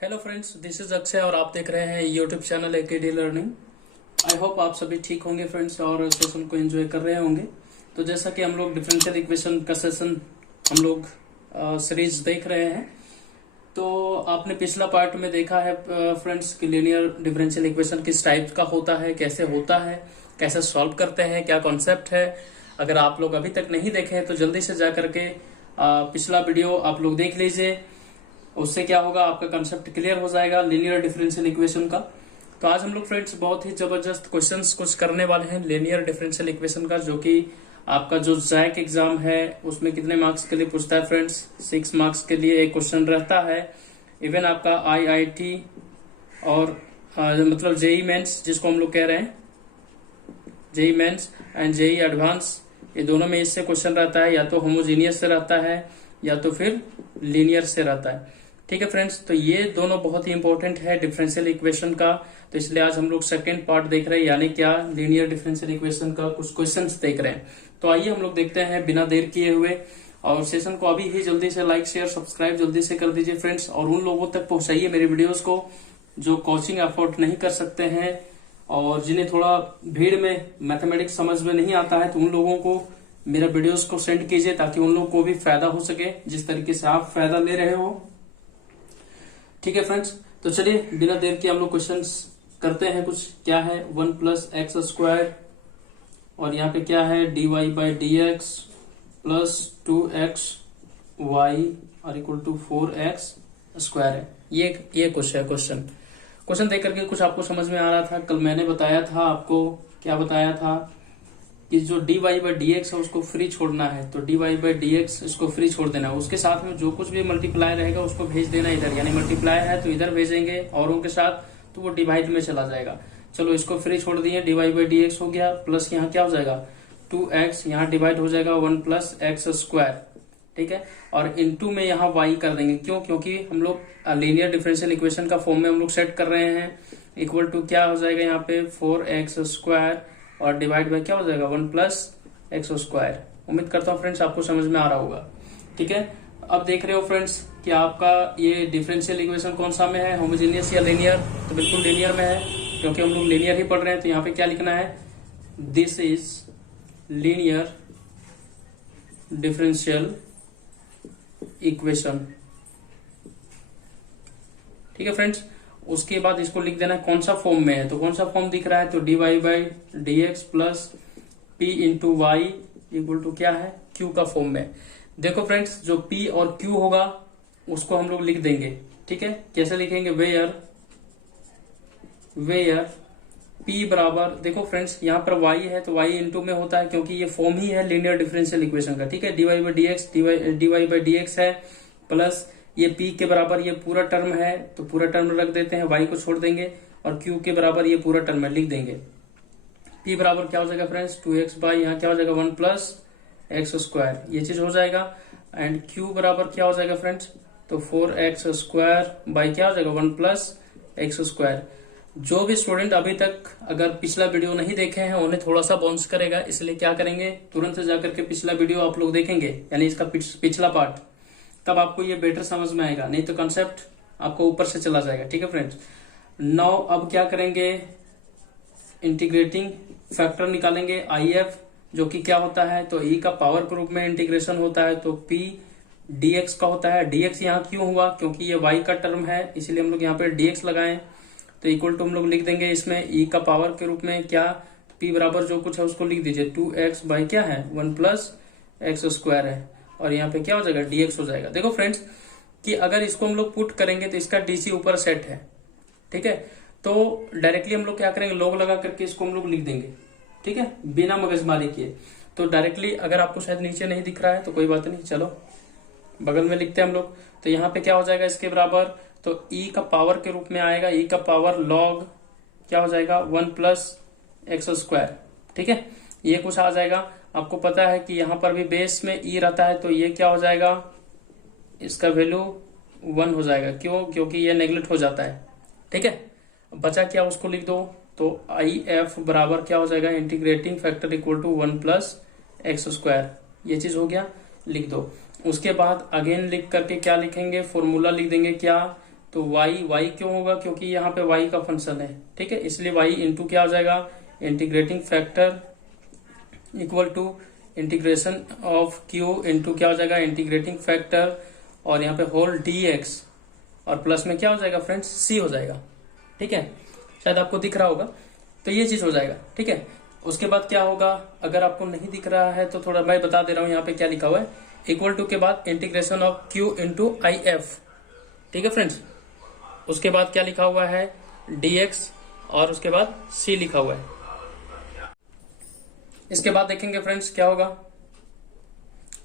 Hello friends, this is Akshay और आप देख रहे हैं YouTube channel एकेडी learning. I hope आप सभी ठीक होंगे फ्रेंड्स और सेशन को एंजॉय कर रहे होंगे। तो जैसा कि हम लोग डिफरेंशियल इक्वेशन का सेशन हम लोग सीरीज देख रहे हैं, तो आपने पिछला पार्ट में देखा है फ्रेंड्स कि लीनियर डिफरेंशियल इक्वेशन किस टाइप का होता है, कैसे होता है, कैसे सॉल्व करते हैं, क्या कॉन्सेप्ट है। अगर आप लोग अभी तक नहीं देखे हैं तो जल्दी से जा करके पिछला वीडियो आप लोग देख लीजिए। उससे क्या होगा, आपका कंसेप्ट क्लियर हो जाएगा लीनियर डिफरेंशियल इक्वेशन का। तो आज हम लोग फ्रेंड्स बहुत ही जबरदस्त क्वेश्चंस कुछ करने वाले हैं लीनियर डिफरेंशियल इक्वेशन का, जो कि आपका जो जैक एग्जाम है उसमें कितने मार्क्स के लिए पूछता है फ्रेंड्स, 6 मार्क्स के लिए एक क्वेश्चन रहता है। इवन आपका IIT और मतलब जेई मेंस जिसको हम लोग कह रहे हैं, JEE Mains and JEE Advance, ये दोनों में इससे क्वेश्चन रहता है, या तो होमोजीनियस से रहता है या तो फिर लीनियर से रहता है। ठीक है फ्रेंड्स, तो ये दोनों बहुत ही इंपॉर्टेंट है डिफरेंशियल इक्वेशन का। तो इसलिए आज हम लोग सेकंड पार्ट देख रहे हैं, यानी क्या लीनियर डिफरेंशियल इक्वेशन का कुछ क्वेश्चंस देख रहे हैं। तो आइए हम लोग देखते हैं बिना देर किए हुए, और सेशन को अभी ही जल्दी से लाइक शेयर सब्सक्राइब जल्दी से कर दीजिए फ्रेंड्स, और उन लोगों तक पहुंचाइए मेरे वीडियोज को जो कोचिंग अफोर्ड नहीं कर सकते हैं और जिन्हें थोड़ा भीड़ में मैथमेटिक्स समझ में नहीं आता है, तो उन लोगों को मेरा वीडियोस को सेंड कीजिए ताकि उन लोगों को भी फायदा हो सके जिस तरीके से आप फायदा ले रहे हो। ठीक है फ्रेंड्स, तो चलिए बिना देर के हम लोग क्वेश्चंस करते हैं। कुछ क्या है 1 + x² और यहाँ पे क्या है dy/dx + 2xy = 4x² है। ये कुछ है क्वेश्चन देख करके कुछ आपको समझ में आ रहा था। कल मैंने बताया था आपको, क्या बताया था कि जो dy/dx है उसको फ्री छोड़ना है, तो dy/dx इसको फ्री छोड़ देना है। उसके साथ में जो कुछ भी मल्टीप्लाई रहेगा उसको भेज देना इधर, यानी मल्टीप्लाई है तो इधर भेजेंगे औरों के साथ, तो वो डिवाइड में चला जाएगा। चलो इसको फ्री छोड़ दिए, dy/dx हो गया, प्लस यहाँ क्या हो जाएगा 2x, यहाँ डिवाइड हो जाएगा 1 + x²। ठीक है, और इनटू में यहाँ y कर देंगे। क्यों? क्योंकि हम लोग लीनियर डिफरेंशियल इक्वेशन का फॉर्म में हम लोग सेट कर रहे हैं। इक्वल टू क्या हो जाएगा यहाँ पे 4x² और डिवाइड बाय क्या हो जाएगा 1 + x²। उम्मीद करता हूँ फ्रेंड्स आपको समझ में आ रहा होगा। ठीक है, अब देख रहे हो फ्रेंड्स कि आपका ये डिफरेंशियल इक्वेशन कौन सा में है, होमोजेनियस या लीनियर? तो बिल्कुल लीनियर में है, क्योंकि हम लोग लीनियर ही पढ़ रहे हैं। तो यहाँ पे क्या लिखना है, this is linear differential equation. ठीक है फ्रेंड्स, उसके बाद इसको लिख देना कौन सा फॉर्म में है। तो कौन सा फॉर्म दिख रहा है, तो dy/dx + p × y = क्या है, q का फॉर्म में। देखो फ्रेंड्स, जो p और q होगा उसको हम लोग लिख देंगे। ठीक है, कैसे लिखेंगे, वेयर p बराबर, देखो फ्रेंड्स यहाँ पर y है तो y इंटू में होता है, क्योंकि ये फॉर्म ही है लीनियर डिफरेंशियल इक्वेशन का। ठीक है, dy/dx है, प्लस ये p के बराबर ये पूरा टर्म है तो पूरा टर्म रख देते हैं, y को छोड़ देंगे, और q के बराबर ये पूरा टर्म है लिख देंगे। p बराबर क्या हो जाएगा फ्रेंड्स 2x बाई यहाँ क्या हो जाएगा 1 + x², ये चीज हो जाएगा। एंड q बराबर क्या हो जाएगा फ्रेंड्स, तो 4x² बाई क्या हो जाएगा 1 + x²। जो भी स्टूडेंट अभी तक अगर पिछला वीडियो नहीं देखे हैं उन्हें थोड़ा सा बाउंस करेगा, इसलिए क्या करेंगे, तुरंत से जाकर के पिछला वीडियो आप लोग देखेंगे, यानी इसका पिछला पार्ट, तब आपको ये बेटर समझ में आएगा, नहीं तो कंसेप्ट आपको ऊपर से चला जाएगा। ठीक है फ्रेंड्स, नाउ अब क्या करेंगे, इंटीग्रेटिंग फैक्टर निकालेंगे IF, जो कि क्या होता है, तो e का पावर के रूप में इंटीग्रेशन होता है, तो p dx का होता है। dx यहाँ क्यों हुआ, क्योंकि ये y का टर्म है, इसलिए हम लोग यहाँ पे dx लगाएं। तो इक्वल टू हम लोग लिख देंगे इसमें e का पावर के रूप में क्या, p बराबर जो कुछ है उसको लिख दीजिए 2x बाई क्या है 1 + x² है, और यहाँ पे क्या हो जाएगा dx हो जाएगा। देखो फ्रेंड्स कि अगर इसको हम लोग पुट करेंगे तो इसका dc ऊपर सेट है। ठीक है, तो डायरेक्टली हम लोग क्या करेंगे, लॉग लगा करके इसको हम लोग लिख देंगे। ठीक है, बिना मगजमारी किए। तो डायरेक्टली अगर आपको शायद नीचे नहीं दिख रहा है तो कोई बात नहीं, चलो बगल में लिखते हैं हम लोग। तो यहाँ पे क्या हो जाएगा इसके बराबर, तो e का पावर के रूप में आएगा, e का पावर लॉग क्या हो जाएगा 1 + x²। ठीक है, ये कुछ आ जाएगा। आपको पता है कि यहाँ पर भी बेस में e रहता है, तो ये क्या हो जाएगा, इसका वैल्यू 1 हो जाएगा। क्यों? क्योंकि ये नेग्लेक्ट हो जाता है। ठीक है, बचा क्या उसको लिख दो, तो IF बराबर क्या हो जाएगा, इंटीग्रेटिंग फैक्टर = 1 + x²। ये चीज हो गया, लिख दो। उसके बाद अगेन लिख करके क्या लिखेंगे, फॉर्मूला लिख देंगे क्या, तो y क्यों होगा, क्योंकि यहाँ पे y का फंक्शन है, ठीक है, इसलिए y इंटू क्या हो जाएगा, integrating factor equal to integration of q into क्या हो जाएगा, इंटीग्रेटिंग फैक्टर, और यहाँ पे होल dx, और प्लस में क्या हो जाएगा फ्रेंड्स, c हो जाएगा, ठीक है, शायद आपको दिख रहा होगा। तो ये चीज हो जाएगा, ठीक है। उसके बाद क्या होगा, अगर आपको नहीं दिख रहा है तो थोड़ा मैं बता दे रहा हूं, यहाँ पे क्या लिखा हुआ है, इक्वल टू के बाद integration of q into I F, ठीक है फ्रेंड्स। उसके बाद क्या लिखा हुआ है, dx, और उसके बाद c लिखा हुआ है। इसके बाद देखेंगे फ्रेंड्स क्या होगा,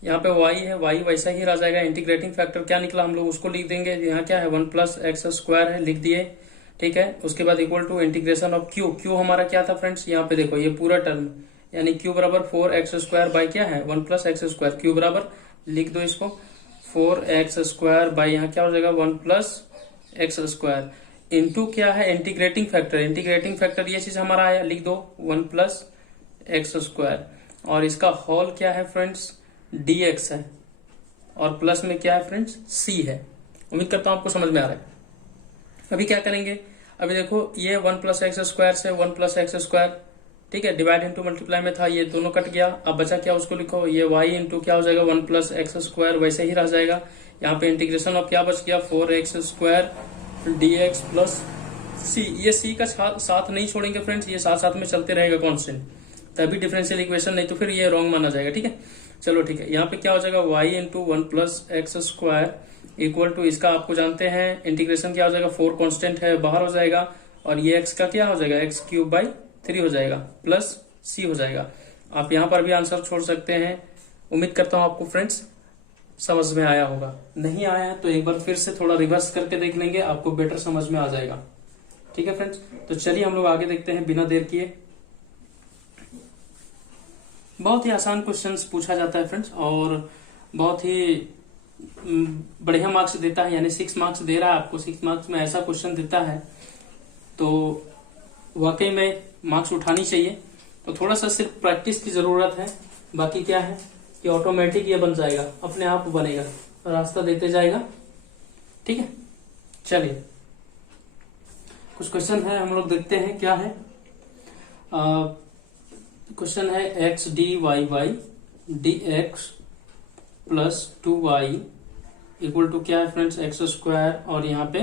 यहाँ पे y है, y वैसा ही रह जाएगा, इंटीग्रेटिंग फैक्टर क्या निकला हम लोग उसको लिख देंगे, यहाँ क्या है 1 प्लस एक्स स्क्वायर है, लिख दिए, ठीक है। उसके बाद equal to integration of q हमारा क्या था फ्रेंड्स, यहाँ पे देखो ये पूरा टर्म, यानी q बराबर 4x स्क्वायर बाई क्या है 1 प्लस एक्स स्क्वायर, q बराबर लिख दो इसको 4x स्क्वायर बाई यहाँ क्या हो जाएगा 1 प्लस एक्स स्क्वायर, इंटू क्या है इंटीग्रेटिंग फैक्टर, इंटीग्रेटिंग फैक्टर ये चीज हमारा आया, लिख दो 1 प्लस एक्स स्क्वायर, और इसका होल क्या है फ्रेंड्स, dx है, और प्लस में क्या है फ्रेंड्स, c है। उम्मीद करता हूं आपको समझ में आ रहा है। अभी क्या करेंगे, अभी देखो ये 1 प्लस एक्स स्क्वायर से 1 प्लस एक्स स्क्वायर, ठीक है, डिवाइड इंटू मल्टीप्लाई में था, ये दोनों कट गया, अब बचा क्या उसको लिखो, ये y इंटू क्या हो जाएगा 1 प्लस एक्स स्क्वायर, वैसे ही रह जाएगा। यहाँ पे इंटीग्रेशन ऑफ क्या बच गया 4x square dx plus c, ये c का साथ नहीं छोड़ेंगे फ्रेंड्स, ये साथ साथ में चलते रहेगा कॉन्स्टेंट, तभी डिफरेंशियल इक्वेशन, नहीं तो फिर ये रॉन्ग माना जाएगा, ठीक है। चलो ठीक है, यहाँ पे क्या हो जाएगा y into 1 plus x square equal to, इसका आपको जानते हैं इंटीग्रेशन क्या हो जाएगा, 4 कांस्टेंट है बाहर हो जाएगा, और ये x का क्या हो जाएगा x क्यूब बाई 3 हो जाएगा, प्लस c हो जाएगा। आप यहाँ पर भी आंसर छोड़ सकते हैं। उम्मीद करता हूँ आपको फ्रेंड्स समझ में आया होगा, नहीं आया तो एक बार फिर से थोड़ा रिवर्स करके देख लेंगे, आपको बेटर समझ में आ जाएगा, ठीक है फ्रेंड्स। तो चलिए हम लोग आगे देखते हैं बिना देर किए। बहुत ही आसान क्वेश्चंस पूछा जाता है फ्रेंड्स, और बहुत ही बढ़िया मार्क्स देता है, यानी 6 मार्क्स दे रहा है आपको, 6 मार्क्स में ऐसा क्वेश्चन देता है तो वाकई में मार्क्स उठानी चाहिए। तो थोड़ा सा सिर्फ प्रैक्टिस की जरूरत है, बाकी क्या है कि ऑटोमेटिक ये बन जाएगा, अपने आप बनेगा, रास्ता देते जाएगा, ठीक है। चलिए कुछ क्वेश्चन है, हम लोग देखते हैं क्या है। क्वेश्चन है x d y by d x plus 2y equal to क्या है फ्रेंड्स एक्स स्क्वायर, और यहाँ पे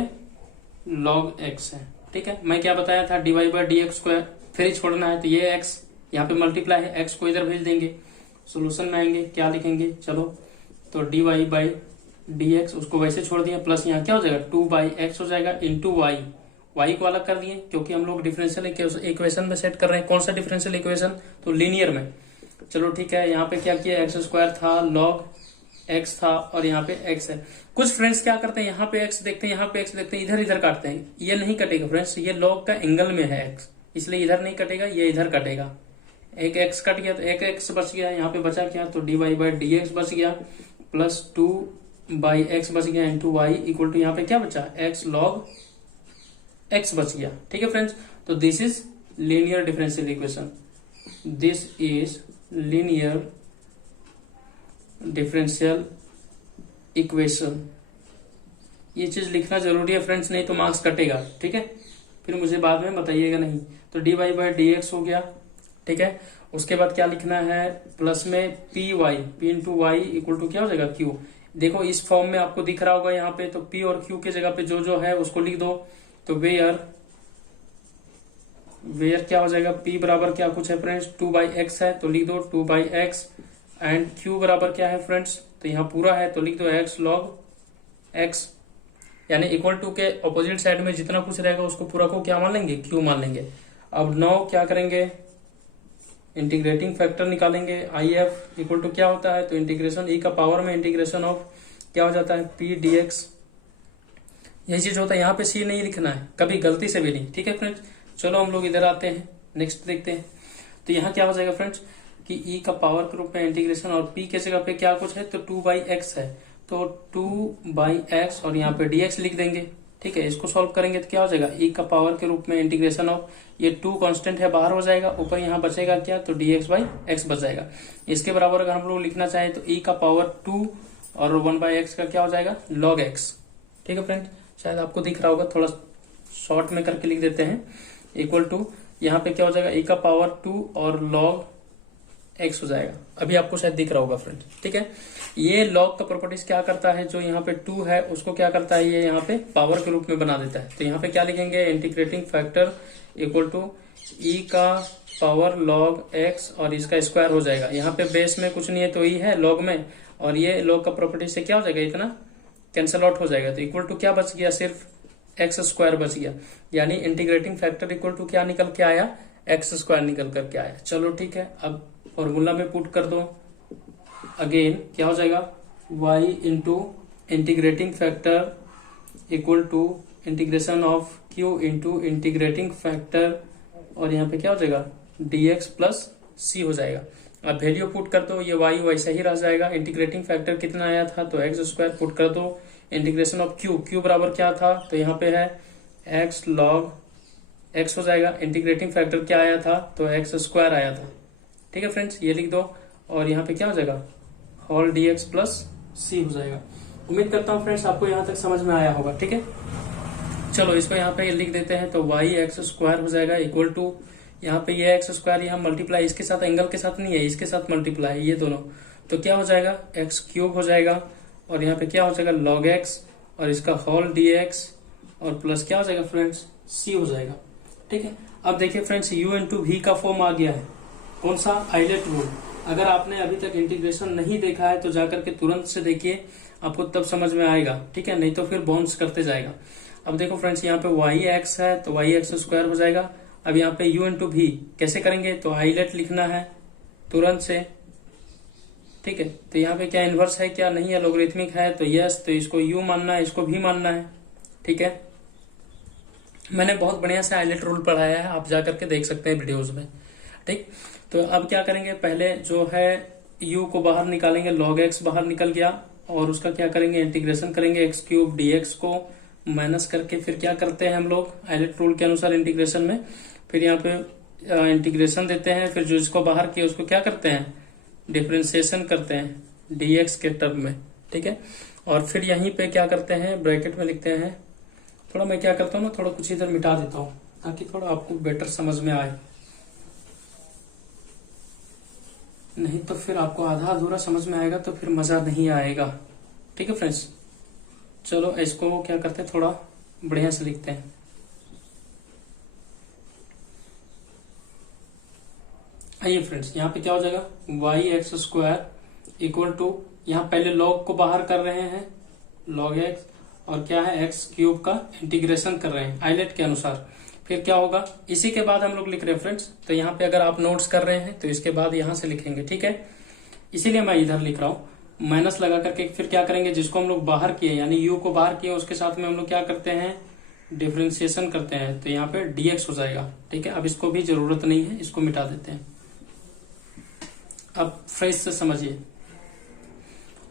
log x है, ठीक है। मैं क्या बताया था, dy by d x square, फिर ही छोड़ना है, तो ये x यहाँ पे मल्टीप्लाई है, x को इधर भेज देंगे, सोल्यूशन में आएंगे क्या लिखेंगे, चलो तो dy बाई डी एक्स उसको वैसे छोड़ दिया, प्लस यहाँ क्या हो जाएगा 2 बाई एक्स हो जाएगा इंटू y को अलग कर दिए, क्योंकि हम लोग डिफरेंशियल इक्वेशन में सेट कर रहे हैं। कौन सा डिफरेंशियल इक्वेशन, तो लीनियर में। चलो ठीक है, यहाँ पे क्या किया, एक्स स्क्वायर था, log x था, और यहाँ पे x है। कुछ फ्रेंड्स क्या करते हैं, यहाँ पे x देखते हैं, यहाँ पे x देखते हैं, इधर इधर काटते हैं, ये नहीं कटेगा फ्रेंड्स, ये log का एंगल में है x, इसलिए इधर नहीं कटेगा, ये इधर कटेगा। एक x कट गया तो एक x बच गया, यहाँ पे बचा क्या, तो dy बाई डी एक्स बच गया, प्लस 2 बाई एक्स बच गया इंटू y इक्वल टू यहाँ पे क्या बचा, x log x बच गया, ठीक है फ्रेंड्स। तो this is linear differential equation, this is linear differential equation. ये चीज लिखना जरूरी है फ्रेंड्स, नहीं तो मार्क्स कटेगा, ठीक है, फिर मुझे बाद में बताइएगा नहीं। तो dy बाई डी एक्स हो गया, ठीक है। उसके बाद क्या लिखना है, प्लस में p into y equal to क्या हो जाएगा q। देखो इस फॉर्म में आपको दिख रहा होगा यहाँ पे, तो p और q के जगह पे जो जो है उसको लिख दो। तो वेयर क्या हो जाएगा, p बराबर क्या कुछ है फ्रेंड्स 2 बाई एक्स है, तो लिख दो 2 बाई एक्स, एंड q बराबर क्या है फ्रेंड्स, तो यहाँ पूरा है तो लिख दो x log x, यानी इक्वल टू के ऑपोजिट साइड में जितना कुछ रहेगा उसको पूरा को क्या मान लेंगे, q मान लेंगे। अब 9 क्या करेंगे, इंटीग्रेटिंग फैक्टर निकालेंगे, IF इक्वल टू क्या होता है, तो इंटीग्रेशन e का पावर में इंटीग्रेशन ऑफ क्या हो जाता है p dx, यही चीज होता है। यहाँ पे c नहीं लिखना है कभी, गलती से भी नहीं, ठीक है फ्रेंड्स। चलो हम लोग इधर आते हैं, नेक्स्ट देखते हैं। तो यहाँ क्या हो जाएगा फ्रेंड्स कि e का पावर के रूप में इंटीग्रेशन, और p के जगह पे क्या कुछ है, तो 2 बाई एक्स है, तो 2 बाई एक्स और यहाँ पे dx लिख देंगे, ठीक है। इसको सॉल्व करेंगे तो क्या हो जाएगा, e का पावर के रूप में इंटीग्रेशन ऑफ, ये 2 कांस्टेंट है बाहर हो जाएगा, ऊपर यहाँ बचेगा क्या, तो dx बाई एक्स बच जाएगा। इसके बराबर अगर हम लोग लिखना चाहें तो e का पावर 2 और 1 बाई एक्स का क्या हो जाएगा log x, ठीक है फ्रेंड। शायद आपको दिख रहा होगा, थोड़ा शॉर्ट में करके लिख देते हैं, इक्वल टू यहाँ पे क्या हो जाएगा, e का पावर 2 और log x हो जाएगा। अभी आपको शायद दिख रहा होगा फ्रेंड्स, ठीक है। ये log का प्रॉपर्टीज क्या करता है, जो यहाँ पे 2 है उसको क्या करता है, ये यहाँ पे पावर के रूप में बना देता है। तो यहाँ पे क्या लिखेंगे, integrating factor equal to e का पावर log x और इसका स्क्वायर हो जाएगा। यहाँ पे बेस में कुछ नहीं है तो e है log में, और ये log का प्रॉपर्टी से क्या हो जाएगा, इतना कैंसल आउट हो जाएगा। तो इक्वल टू क्या बच गया, सिर्फ एक्स स्क्वायर बच गया। यानी इंटीग्रेटिंग फैक्टर इक्वल टू क्या निकल के आया, एक्स स्क्वायर निकल करके आया। चलो ठीक है, अब फॉर्मूला में पुट कर दो। अगेन क्या हो जाएगा, y into integrating factor equal to integration of q into integrating factor, और यहाँ पे क्या हो जाएगा, dx प्लस c हो जाएगा। अब वैल्यू पुट कर दो, ये y वैसा ही रह जाएगा। इंटीग्रेटिंग फैक्टर कितना आया था, तो एक्स स्क्वायर पुट कर दो। इंटीग्रेशन ऑफ q बराबर क्या था, तो यहाँ पे है x log x हो जाएगा। इंटीग्रेटिंग फैक्टर क्या आया था, तो एक्स स्क्वायर आया था। ठीक है फ्रेंड्स, ये लिख दो, और यहाँ पे क्या हो जाएगा, होल dx प्लस c हो जाएगा। उम्मीद करता हूँ फ्रेंड्स आपको यहाँ तक समझ में आया होगा। ठीक है, चलो इसको यहाँ पे लिख देते हैं। तो y एक्स स्क्वायर हो जाएगा इक्वल टू, यहाँ पे ये एक्स स्क्वायर यहाँ मल्टीप्लाई इसके साथ, एंगल के साथ नहीं है, इसके साथ मल्टीप्लाई है ये दोनों, तो क्या हो जाएगा, एक्स क्यूब हो जाएगा, और यहाँ पे क्या हो जाएगा log x, और इसका होल dx, और प्लस क्या हो जाएगा फ्रेंड्स, c हो जाएगा। ठीक है, अब देखिए फ्रेंड्स, u इंटू वी का फॉर्म आ गया है, कौन सा, आइलेट रूल। अगर आपने अभी तक इंटीग्रेशन नहीं देखा है तो जाकर के तुरंत से देखिए, आपको तब समझ में आएगा। ठीक है, नहीं तो फिर बाउंस करते जाएगा। अब देखो फ्रेंड्स, यहाँ पे y एक्स है तो y एक्स स्क्वायर हो जाएगा। अब यहाँ पे u इंटू वी कैसे करेंगे, तो आइलेट लिखना है तुरंत से। ठीक है, तो यहाँ पे क्या इनवर्स है, क्या नहीं है, लोगरिथमिक है, तो यस, तो इसको u मानना है, इसको भी मानना है। ठीक है, मैंने बहुत बढ़िया से आइलेट रूल पढ़ाया है, आप जाकर के देख सकते हैं वीडियोज में। ठीक, तो अब क्या करेंगे, पहले जो है u को बाहर निकालेंगे, log x बाहर निकल गया, और उसका क्या करेंगे, इंटीग्रेशन करेंगे x क्यूब dx को माइनस करके। फिर क्या करते हैं हम लोग आइलेट रूल के अनुसार इंटीग्रेशन में, फिर यहाँ पे इंटीग्रेशन देते हैं, फिर जो इसको बाहर किया उसको क्या करते हैं, डिफरेंशिएशन करते हैं dx के टर्म में। ठीक है, और फिर यहीं पे क्या करते हैं, ब्रैकेट में लिखते हैं। थोड़ा मैं क्या करता हूँ ना, थोड़ा कुछ इधर मिटा देता हूँ ताकि थोड़ा आपको बेटर समझ में आए, नहीं तो फिर आपको आधा अधूरा समझ में आएगा तो फिर मजा नहीं आएगा। ठीक है फ्रेंड्स, चलो इसको क्या करते हैं, थोड़ा बढ़िया से लिखते हैं। आइए फ्रेंड्स, यहाँ पे क्या हो जाएगा, y x square equal to, यहाँ पहले log को बाहर कर रहे हैं log x, और क्या है x क्यूब का इंटीग्रेशन कर रहे हैं आइलेट के अनुसार। फिर क्या होगा, इसी के बाद हम लोग लिख रहे हैं फ्रेंड्स, तो यहाँ पे अगर आप नोट्स कर रहे हैं तो इसके बाद यहाँ से लिखेंगे। ठीक है, इसीलिए मैं इधर लिख रहा हूँ माइनस लगा करके। फिर क्या करेंगे, जिसको हम लोग बाहर किए यानी u को बाहर किए, उसके साथ में हम लोग क्या करते हैं, डिफरेंशिएशन करते हैं, तो यहाँ पे dx हो जाएगा। ठीक है, अब इसको भी जरूरत नहीं है, इसको मिटा देते हैं। अब फ्रेश से समझिए,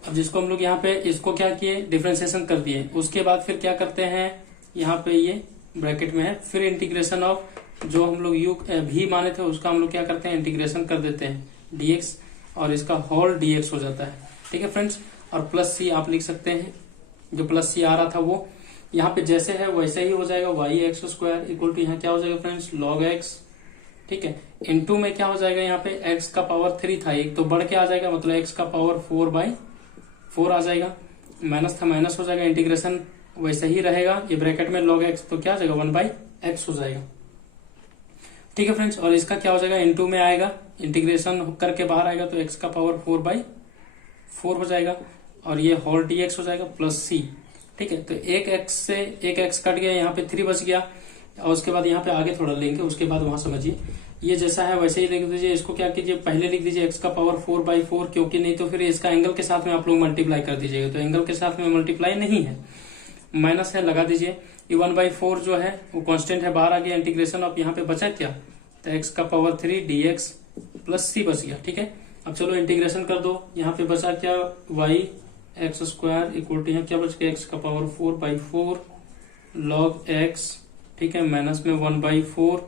अब जिसको हम लोग यहाँ पे इसको क्या किए, डिफरेंशिएशन कर दिए, उसके बाद फिर क्या करते हैं, यहाँ पे ये ब्रैकेट में है, फिर इंटीग्रेशन ऑफ जो हम लोग u भी माने थे उसका हम लोग क्या करते हैं, इंटीग्रेशन कर देते हैं dx, और इसका होल dx हो जाता है। ठीक है फ्रेंड्स, और प्लस c आप लिख सकते हैं, जो प्लस c आ रहा था वो यहाँ पे जैसे है वैसे ही हो जाएगा। y x square equal to, यहाँ क्या हो जाएगा फ्रेंड्स, log x। ठीक है, इनटू में क्या हो जाएगा, यहाँ पे x का पावर 3 था, एक तो बढ़ के आ जाएगा, मतलब x का पावर 4/4 आ जाएगा, माइनस था माइनस हो जाएगा, इंटीग्रेशन वैसे ही रहेगा, ये ब्रैकेट में log x, तो क्या आ जाएगा 1/x हो जाएगा। ठीक है फ्रेंड्स, और इसका क्या हो जाएगा, इनटू में आएगा, इंटीग्रेशन करके बाहर आएगा, तो x का पावर 4/4 हो जाएगा, और ये होल dx हो जाएगा प्लस c। ठीक है, तो एक x से एक x कट गया, यहाँ पे 3 बच गया, और उसके बाद यहाँ पे आगे थोड़ा लेंगे, उसके बाद वहां समझिए, ये जैसा है वैसे ही लिख दीजिए। इसको क्या कीजिए, पहले लिख दीजिए x का पावर 4/4, क्योंकि नहीं तो फिर इसका एंगल के साथ में आप लोग मल्टीप्लाई कर दीजिएगा, तो एंगल के साथ में मल्टीप्लाई नहीं है, माइनस है, लगा दीजिए। ये 1/4 जो है वो कांस्टेंट है, बाहर आ गया, इंटीग्रेशन ऑफ यहाँ पे बचा क्या, तो x का पावर 3 dx प्लस c बच गया। ठीक है, अब चलो इंटीग्रेशन कर दो, यहाँ पे बचा क्या, y x square equal to, यहाँ क्या बच गया, x का पावर 4/4 log x। ठीक है, माइनस में 1/4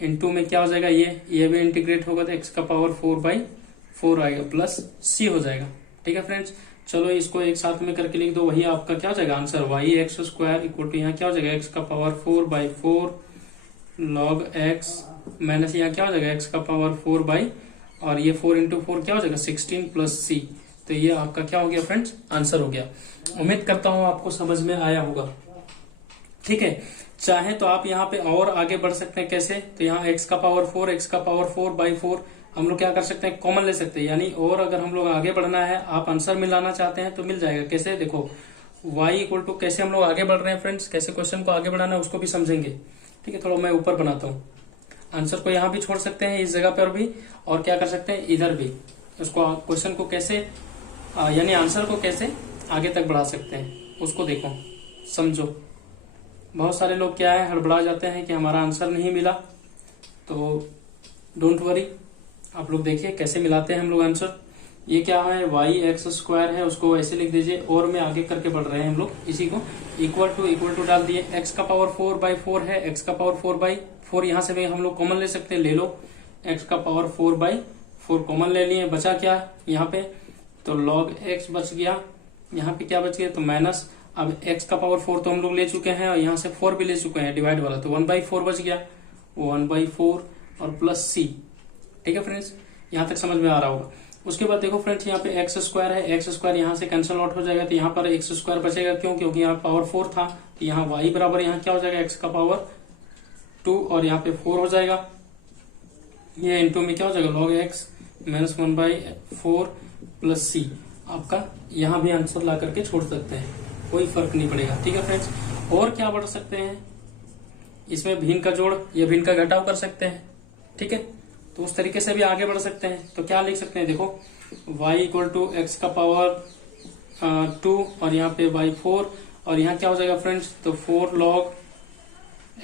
इंटू में क्या हो जाएगा, ये भी इंटीग्रेट होगा, तो x का पावर 4/4 आएगा, प्लस c हो जाएगा। ठीक है फ्रेंड्स, चलो इसको एक साथ में करके लिख दो, वही आपका क्या हो जाएगा answer, y x square equal to यहाँ क्या हो जाएगा एक्स का पावर 4/4 log x माइनस यहाँ क्या हो जाएगा एक्स का पावर 4 और ये 4 इंटू 4 क्या हो जाएगा 16 प्लस c। तो ये आपका क्या हो गया फ्रेंड्स, आंसर हो गया। उम्मीद करता हूं आपको समझ में आया होगा। ठीक है, चाहे तो आप यहाँ पे और आगे बढ़ सकते हैं। कैसे, तो यहाँ x का पावर 4 x का पावर 4/4 हम लोग क्या कर सकते हैं, कॉमन ले सकते हैं। यानी और अगर हम लोग आगे बढ़ना है, आप आंसर मिलाना चाहते हैं तो मिल जाएगा। कैसे, देखो y इक्वल टू कैसे हम लोग आगे बढ़ रहे हैं फ्रेंड्स, कैसे क्वेश्चन को आगे बढ़ाना है उसको भी समझेंगे। ठीक है, थोड़ा मैं ऊपर बनाता हूँ। आंसर को यहाँ भी छोड़ सकते हैं इस जगह पर भी, और क्या कर सकते हैं इधर भी। उसको क्वेश्चन को कैसे यानी आंसर को कैसे आगे तक बढ़ा सकते हैं उसको देखो, समझो। बहुत सारे लोग क्या है हड़बड़ा जाते हैं कि हमारा आंसर नहीं मिला, तो डोंट वरी, आप लोग देखिए कैसे मिलाते हैं हम लोग आंसर। ये क्या है, वाई एक्स स्क्वायर है, उसको ऐसे लिख दीजिए, और में आगे करके बढ़ रहे हैं हम लोग इसी को। इक्वल टू डाल दिए, एक्स का पावर 4/4 है, एक्स का पावर 4/4 यहां से भी हम लोग कॉमन ले सकते हैं, ले लो। एक्स का पावर 4/4 कॉमन ले लिए, बचा क्या यहाँ पे, तो log x बच गया। यहाँ पे क्या बच गया, तो माइनस, अब x का पावर 4 तो हम लोग ले चुके हैं और यहाँ से 4 भी ले चुके हैं डिवाइड वाला, तो 1/4 बच गया, 1/4 और प्लस c। ठीक है फ्रेंड्स, यहाँ तक समझ में आ रहा होगा। उसके बाद देखो फ्रेंड्स, यहाँ पे एक्स स्क्वायर है, एक्स स्क्वायर यहाँ से कैंसिल आउट हो जाएगा, तो यहाँ पर एक्स स्क्वायर बचेगा। क्यों, क्योंकि यहाँ पावर 4 था, तो यहाँ y बराबर यहाँ क्या हो जाएगा, एक्स का पावर 2 और यहाँ पे 4 हो जाएगा। ये इंटू में क्या हो जाएगा, log x minus 1/4 plus c। आपका यहाँ भी आंसर ला करके छोड़ सकते हैं, कोई फर्क नहीं पड़ेगा। ठीक है फ्रेंड्स, और क्या बढ़ सकते हैं इसमें, भिन्न का जोड़ या भिन्न का घटाव कर सकते हैं। ठीक है, तो उस तरीके से भी आगे बढ़ सकते हैं। तो क्या लिख सकते हैं, देखो y इक्वल टू एक्स का पावर 2 और यहाँ पे y4 और यहाँ क्या हो जाएगा फ्रेंड्स, तो 4 log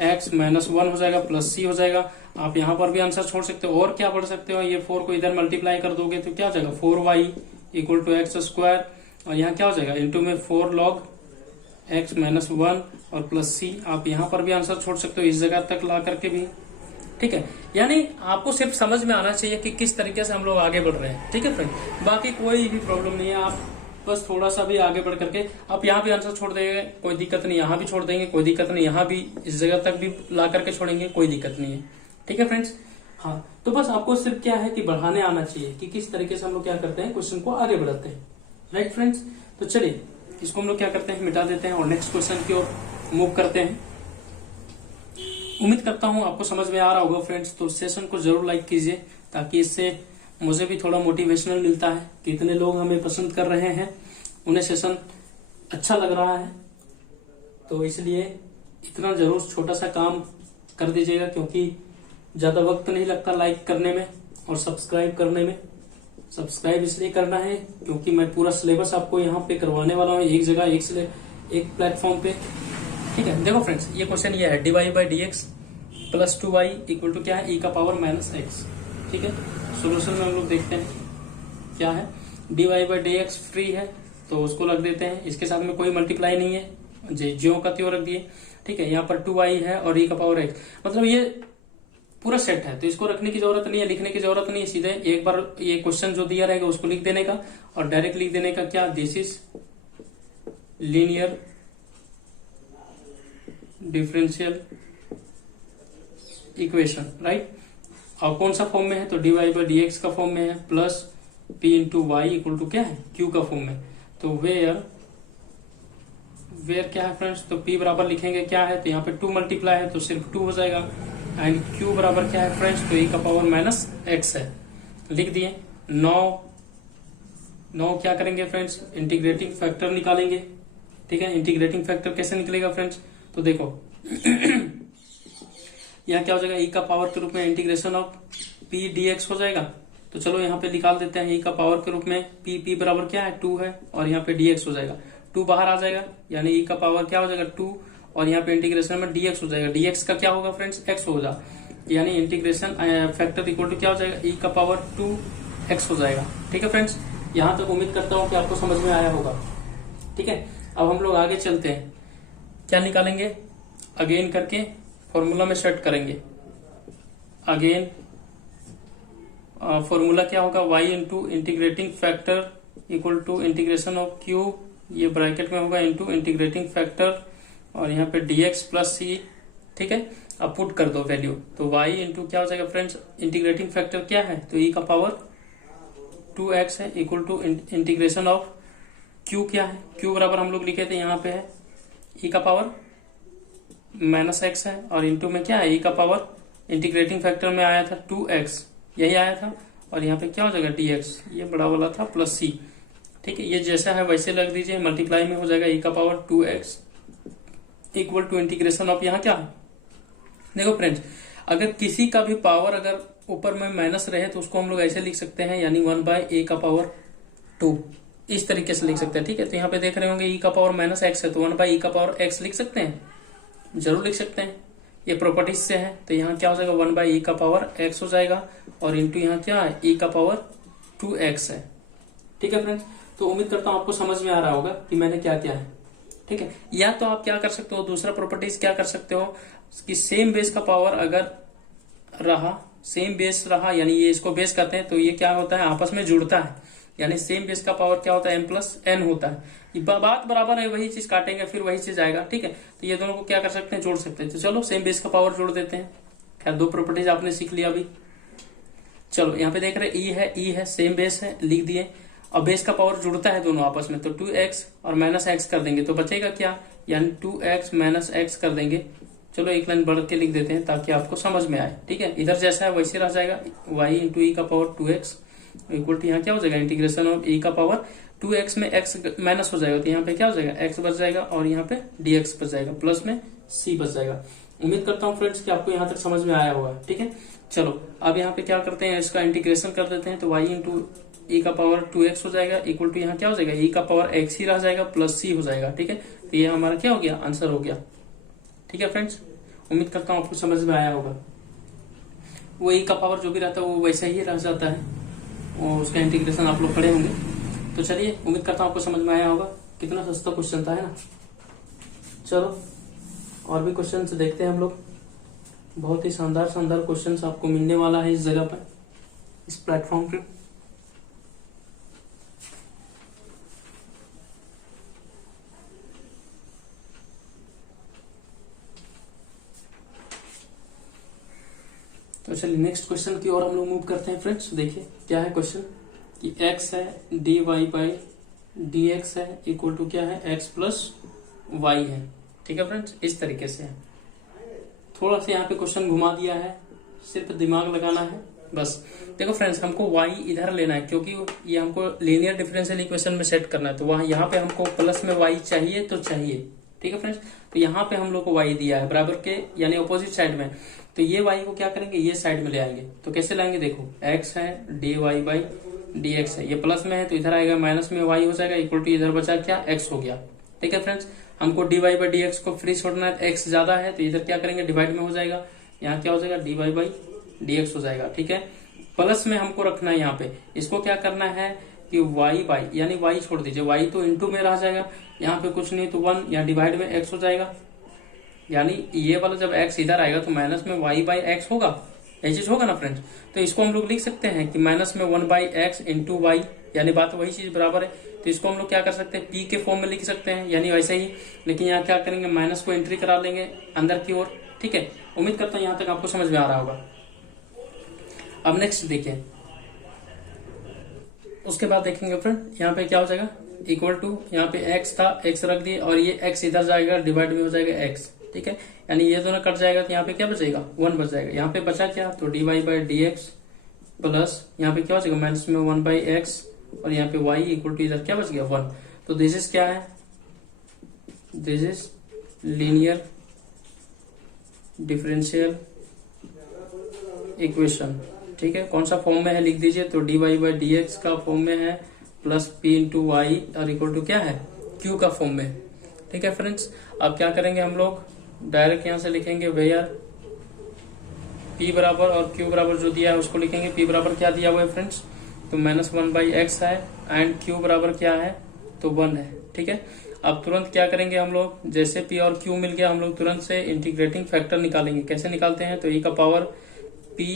x माइनस 1 हो जाएगा प्लस c हो जाएगा। आप यहाँ पर भी आंसर छोड़ सकते हो। और क्या बढ़ सकते हो, ये 4 को इधर मल्टीप्लाई कर दोगे तो क्या हो जाएगा, 4y equal to x square और यहाँ क्या हो जाएगा इंटू में 4 log x माइनस 1 और प्लस c। आप यहाँ पर भी आंसर छोड़ सकते हो इस जगह तक ला करके भी। ठीक है, यानी आपको सिर्फ समझ में आना चाहिए कि किस तरीके से हम लोग आगे बढ़ रहे हैं। ठीक है फ्रेंड, बाकी कोई भी प्रॉब्लम नहीं है। आप बस थोड़ा सा भी आगे बढ़ करके आप यहाँ भी आंसर छोड़ देंगे, कोई दिक्कत नहीं, यहाँ भी छोड़ देंगे, कोई दिक्कत नहीं, यहाँ भी इस जगह तक भी ला करके छोड़ेंगे, कोई दिक्कत नहीं है। ठीक है फ्रेंड्स, हाँ, तो बस आपको सिर्फ क्या है कि बढ़ाने आना चाहिए कि किस तरीके से हम लोग क्या करते हैं, क्वेश्चन को आगे बढ़ाते हैं। राइट फ्रेंड्स, तो चलिए इसको हम लोग क्या करते हैं, मिटा देते हैं और नेक्स्ट क्वेश्चन की ओर मूव करते हैं। उम्मीद करता हूं आपको समझ में आ रहा होगा फ्रेंड्स। तो सेशन को जरूर लाइक कीजिए, ताकि इससे मुझे भी थोड़ा मोटिवेशनल मिलता है। कितने लोग हमें पसंद कर रहे हैं, उन्हें सेशन अच्छा लग रहा है, तो इसलिए इतना जरूर छोटा सा काम कर दीजिएगा, क्योंकि ज्यादा वक्त नहीं लगता लाइक करने में और सब्सक्राइब करने में। सब्सक्राइब इसलिए करना है क्योंकि मैं पूरा सिलेबस आपको यहाँ पे करवाने वाला हूँ, एक जगह एक प्लेटफॉर्म पे। ठीक है, देखो फ्रेंड्स, ये क्वेश्चन ये है, dy/dx plus 2y equal to क्या है, e का पावर माइनस x। ठीक है, सोल्यूशन में हम लोग देखते हैं क्या है। dy/dx फ्री है तो उसको रख देते हैं, इसके साथ में कोई मल्टीप्लाई नहीं है, ज्यो का त्यों रख दिए। ठीक है, यहाँ पर 2y है और e का पावर x, मतलब ये पूरा सेट है, तो इसको रखने की जरूरत नहीं है, लिखने की जरूरत नहीं है। सीधे एक बार ये क्वेश्चन जो दिया रहेगा उसको लिख देने का और डायरेक्ट लिख देने का क्या, this is linear differential equation. Right, और कौन सा फॉर्म में है, तो dy/dx का फॉर्म में है, plus p into y equal to क्या है, q का फॉर्म में। तो वेयर क्या है फ्रेंड्स, तो p बराबर लिखेंगे क्या है, तो यहाँ पे 2 मल्टीप्लाई है तो सिर्फ 2 हो जाएगा, एंड q बराबर क्या है फ्रेंड्स, तो e का पावर माइनस x है, लिख दिए। 9 क्या करेंगे फ्रेंड्स, इंटीग्रेटिंग फैक्टर निकालेंगे। ठीक है, इंटीग्रेटिंग फैक्टर कैसे निकलेगा फ्रेंड्स, तो देखो यहाँ क्या हो जाएगा, e का पावर के रूप में इंटीग्रेशन ऑफ p dx हो जाएगा। तो चलो यहाँ पे निकाल देते हैं, e का पावर के रूप में p बराबर क्या है, 2 है, और यहाँ पे dx हो जाएगा, 2 बाहर आ जाएगा, यानी e का पावर क्या हो जाएगा 2, और यहाँ पे इंटीग्रेशन में dx हो जाएगा। dx का क्या होगा फ्रेंड्स, x होगा, यानी इंटीग्रेशन फैक्टर इक्वल टू क्या हो जाएगा, e का पावर 2x हो जाएगा। ठीक है फ्रेंड्स, यहाँ तक उम्मीद करता हूँ कि आपको समझ में आया होगा। ठीक है, अब हम लोग आगे चलते हैं, क्या निकालेंगे, अगेन करके फॉर्मूला में सेट करेंगे। अगेन फॉर्मूला क्या होगा, y into integrating factor equal to integration of q, ये ब्रैकेट में होगा, इंटू इंटीग्रेटिंग फैक्टर और यहाँ पे dx प्लस सी। ठीक है, अब पुट कर दो वैल्यू, तो y इंटू क्या हो जाएगा फ्रेंड्स, इंटीग्रेटिंग फैक्टर क्या है, तो e का पावर 2x है, equal to integration of q क्या है, q बराबर हम लोग लिखे थे यहाँ पे है e का पावर माइनस एक्स है, और इंटू में क्या है e का पावर इंटीग्रेटिंग फैक्टर में आया था 2x, यही आया था, और यहाँ पे क्या हो जाएगा dx, ये बड़ा वाला था प्लस c। ठीक है, ये जैसा है वैसे लग दीजिए, मल्टीप्लाई में हो जाएगा e का power 2x equal to integration of यहाँ क्या है, देखो फ्रेंड्स, अगर किसी का भी पावर अगर ऊपर में माइनस रहे तो उसको हम लोग ऐसे लिख सकते हैं, यानी 1/a का पावर 2, इस तरीके से लिख सकते हैं। ठीक है, तो यहाँ पे देख रहे होंगे e का पावर माइनस एक्स है, तो 1/e का पावर x लिख सकते हैं, जरूर लिख सकते हैं, ये प्रॉपर्टीज से है। तो यहाँ क्या हो जाएगा, 1/e का पावर x हो जाएगा, और इंटू यहाँ क्या है e का पावर 2x है। ठीक है फ्रेंड्स, तो उम्मीद करता हूँ आपको समझ में आ रहा होगा कि मैंने क्या किया है। ठीक है, या तो आप क्या कर सकते हो, दूसरा प्रॉपर्टीज क्या कर सकते हो कि सेम बेस का पावर अगर रहा, सेम बेस रहा, यानी ये इसको बेस करते हैं तो ये क्या होता है, आपस में जुड़ता है, यानी सेम बेस का पावर क्या होता है, m प्लस n होता है। ये बात बराबर है, वही चीज काटेंगे फिर वही चीज आएगा। ठीक है, तो ये दोनों को क्या कर सकते हैं, जोड़ सकते हैं। तो चलो सेम बेस का पावर जोड़ देते हैं। खैर, दो प्रॉपर्टीज आपने सीख लिया अभी। चलो यहाँ पे देख रहे e है सेम बेस है, लिख दिए। अब बेस का पावर जुड़ता है दोनों आपस में, तो 2x और माइनस एक्स कर देंगे तो बचेगा क्या, यानी 2x माइनस एक्स कर देंगे। चलो एक लाइन बढ़ के लिख देते हैं ताकि आपको समझ में आए। ठीक है, इधर जैसा है वैसे रह जाएगा, y इंटू ई का पावर 2x इक्वल टू यहाँ क्या हो जाएगा, इंटीग्रेशन ऑफ e का पावर 2x में x माइनस हो जाएगा, तो यहाँ पे क्या हो जाएगा, x बच जाएगा, और यहाँ पे dx बच जाएगा, प्लस में c बच जाएगा। उम्मीद करता हूँ फ्रेंड्स कि आपको यहाँ तक समझ में आया होगा। ठीक है, चलो अब यहाँ पे क्या करते हैं, इसका इंटीग्रेशन कर देते हैं, तो y इंटू e का पावर 2x हो जाएगा, इक्वल टू यहाँ क्या हो जाएगा, e का पावर x ही रह जाएगा, प्लस c हो जाएगा। ठीक है, तो ये हमारा क्या हो गया, आंसर हो गया। ठीक है फ्रेंड्स, उम्मीद करता हूँ आपको समझ में आया होगा। वो e का पावर जो भी रहता है वो वैसा ही रह जाता है, और उसका इंटीग्रेशन आप लोग पढ़े होंगे। तो चलिए, उम्मीद करता हूँ आपको समझ में आया होगा। कितना सस्ता क्वेश्चन था, है ना। चलो और भी क्वेश्चन देखते हैं हम लोग। बहुत ही शानदार शानदार क्वेश्चन आपको मिलने वाला है इस जगह पर, इस प्लेटफॉर्म पे। तो चलिए नेक्स्ट क्वेश्चन की ओर हम लोग मूव करते हैं फ्रेंड्स। देखिए क्या है क्वेश्चन, कि x है dy बाई dx है इक्वल टू क्या है, x प्लस y है। ठीक है फ्रेंड्स, इस तरीके से है। थोड़ा सा यहाँ पे क्वेश्चन घुमा दिया है, सिर्फ दिमाग लगाना है बस। देखो फ्रेंड्स, हमको y इधर लेना है क्योंकि ये हमको लीनियर डिफरेंशियल इक्वेशन में सेट करना है, तो वहां यहाँ पे हमको प्लस में y चाहिए तो चाहिए। ठीक है फ्रेंड्स, तो यहाँ पे हम लोग को y दिया है बराबर के, यानी अपोजिट साइड में, तो ये y को क्या करेंगे, ये साइड में ले आएंगे। तो कैसे लाएंगे, देखो x है dy बाई dx है, ये प्लस में है तो इधर आएगा, माइनस में y हो जाएगा, इक्वल टू इधर बचा क्या, x हो गया। ठीक है फ्रेंड्स, हमको dy बाई dx को फ्री छोड़ना है, x ज्यादा है तो इधर क्या करेंगे, डिवाइड में हो जाएगा, यहाँ क्या हो जाएगा, dy बाई dx हो जाएगा। ठीक है, प्लस में हमको रखना है यहाँ पे, इसको क्या करना है कि y बाई, यानी y छोड़ दीजिए, y तो इंटू में रह जाएगा, यहाँ पे कुछ नहीं तो 1, यहाँ डिवाइड में x हो जाएगा, यानी ये वाला जब x इधर आएगा तो माइनस में y बाई एक्स होगा, यही चीज होगा ना फ्रेंड्स। तो इसको हम लोग लिख सकते हैं कि माइनस में 1 बाई एक्स इंटू वाई, यानी बात वही चीज बराबर है। तो इसको हम लोग क्या कर सकते हैं, p के फॉर्म में लिख सकते हैं, यानी वैसे ही, लेकिन यहाँ क्या करेंगे, माइनस को एंट्री करा लेंगे अंदर की ओर। ठीक है, उम्मीद करता हूँ यहाँ तक आपको समझ में आ रहा होगा। अब नेक्स्ट देखिए, उसके बाद देखेंगे फ्रेंड, यहाँ पे क्या हो जाएगा, इक्वल टू, यहाँ पे x था, x रख दिए, और ये x इधर जाएगा, डिवाइड में हो जाएगा x। ठीक है, यानी ये दोनों कट जाएगा तो यहाँ पे क्या बचेगा, 1 बच जाएगा। यहाँ पे बचा क्या, तो dy बाई dx प्लस यहाँ पे क्या हो जाएगा, माइनस में 1 बाई एक्स, और यहाँ पे y इक्वल टू इधर क्या बच गया, 1। तो दिस इज क्या है, this is linear differential equation. ठीक है, कौन सा फॉर्म में है लिख दीजिए, तो dy बाई dx का फॉर्म में है, प्लस p इंटू वाई, और इक्वल टू क्या है, q का फॉर्म में। ठीक है फ्रेंड्स, अब क्या करेंगे हम लोग, डायरेक्ट यहां से लिखेंगे वेयर p बराबर और q बराबर जो दिया है उसको लिखेंगे। p बराबर क्या दिया हुआ है फ्रेंड्स, तो माइनस 1 बाई एक्स है, एंड q बराबर क्या है, तो 1 है। ठीक है, अब तुरंत क्या करेंगे हम लोग, जैसे p और q मिल गया, हम लोग तुरंत से इंटीग्रेटिंग फैक्टर निकालेंगे। कैसे निकालते हैं, तो e का पावर p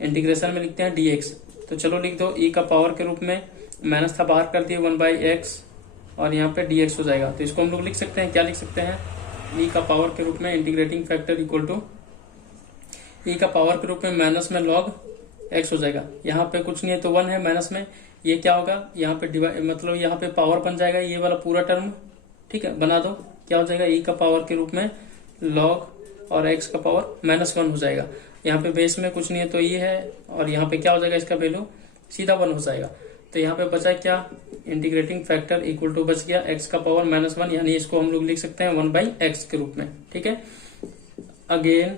इंटीग्रेशन में लिखते हैं dx। तो चलो लिख दो e का पावर के रूप में, माइनस था बाहर कर दिए 1/x और यहाँ पे dx हो जाएगा। तो इसको हम लोग लिख सकते हैं, क्या लिख सकते हैं, e का पावर के रूप में integrating factor equal to e का पावर के रूप में माइनस में log x हो जाएगा। यहाँ पे कुछ नहीं है तो 1 है माइनस में, ये क्या होगा यहाँ पे डिवाइड, मतलब यहाँ पे पावर बन जाएगा ये वाला पूरा टर्म, ठीक है, बना दो, क्या हो जाएगा e का पावर के रूप में log और x का पावर -1 हो जाएगा। यहाँ पे बेस में कुछ नहीं है तो ये है, और यहाँ पे क्या हो जाएगा, इसका वैल्यू सीधा 1 हो जाएगा। तो यहाँ पे बचा क्या, इंटीग्रेटिंग फैक्टर इक्वल टू बच गया x का पावर -1, यानी इसको हम लोग लिख सकते हैं 1/x के रूप में, ठीक है। अगेन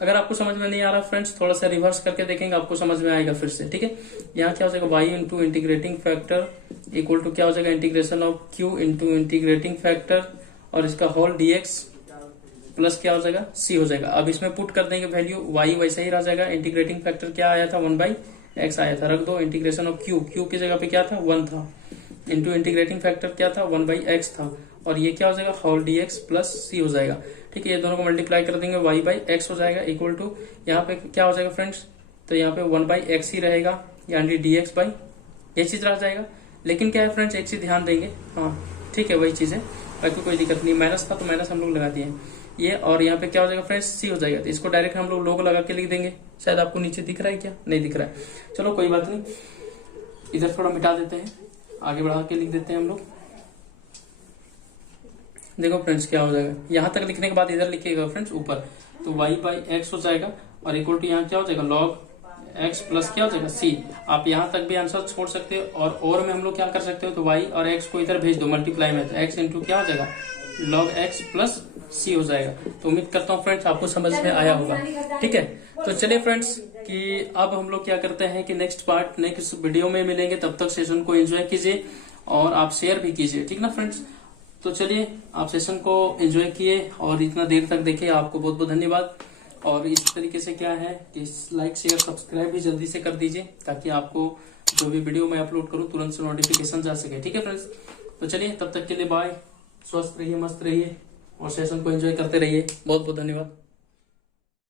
अगर आपको समझ में नहीं आ रहा फ्रेंड्स, थोड़ा सा रिवर्स करके देखेंगे, आपको समझ में आएगा फिर से, ठीक है। यहाँ क्या हो जाएगा, y into integrating factor equal to क्या हो जाएगा, integration of q into integrating factor और इसका होल dx प्लस क्या हो जाएगा, c हो जाएगा। अब इसमें पुट कर देंगे वैल्यू, y वैसा ही रह जाएगा, इंटीग्रेटिंग फैक्टर क्या आया था 1/x आया था, रख दो, इंटीग्रेशन ऑफ q की जगह पे क्या था 1 था, इंटू इंटीग्रेटिंग फैक्टर क्या था 1/x था, और ये क्या हो जाएगा होल dx प्लस c हो जाएगा, ठीक है। ये दोनों को मल्टीप्लाई कर देंगे, y/x हो जाएगा इक्वल टू यहाँ पे क्या हो जाएगा फ्रेंड्स, तो यहाँ पे 1/x ही रहेगा, यानी dx बाई ये चीज रह जाएगा। लेकिन क्या है फ्रेंड्स, एक चीज ध्यान देंगे, हाँ ठीक है वही चीज है, बाकी कोई दिक्कत नहीं, माइनस था तो माइनस हम लोग लगा दिए ये, और यहाँ पे क्या हो जाएगा फ्रेंड्स c हो जाएगा। तो इसको डायरेक्ट हम लोग लोगो लगा के लिख देंगे, शायद आपको नीचे दिख रहा है, क्या नहीं दिख रहा है, चलो कोई बात नहीं, इधर थोड़ा मिटा देते हैं, आगे बढ़ा के लिख देते हैं हम लोग। देखो फ्रेंड्स क्या हो जाएगा, यहाँ तक लिखने के बाद इधर लिखिएगा फ्रेंड्स ऊपर, तो y/x हो जाएगा और इक्वल टू यहाँ क्या हो जाएगा log x प्लस क्या हो जाएगा c। आप यहाँ तक भी आंसर छोड़ सकते हो, और में हम लोग क्या कर सकते हो, तो y और x को इधर भेज दो मल्टीप्लाई में, तो x इंटू क्या हो जाएगा log x प्लस c हो जाएगा। तो उम्मीद करता हूँ फ्रेंड्स आपको समझ में आया होगा, ठीक है। तो चलिए फ्रेंड्स कि अब हम लोग क्या करते हैं कि नेक्स्ट पार्ट नेक्स्ट वीडियो में मिलेंगे, तब तक सेशन को एंजॉय कीजिए और आप शेयर भी कीजिए, ठीक ना फ्रेंड्स। तो चलिए आप सेशन को एंजॉय किए और इतना देर तक देखे, आपको बहुत बहुत धन्यवाद। और इस तरीके से क्या है कि लाइक शेयर सब्सक्राइब भी जल्दी से कर दीजिए, ताकि आपको जो भी वीडियो मैं अपलोड करूं तुरंत से नोटिफिकेशन जा सके, ठीक है फ्रेंड्स। तो चलिए तब तक के लिए बाय, स्वस्थ रहिए, मस्त रहिए और सेशन को एंजॉय करते रहिए। बहुत बहुत धन्यवाद।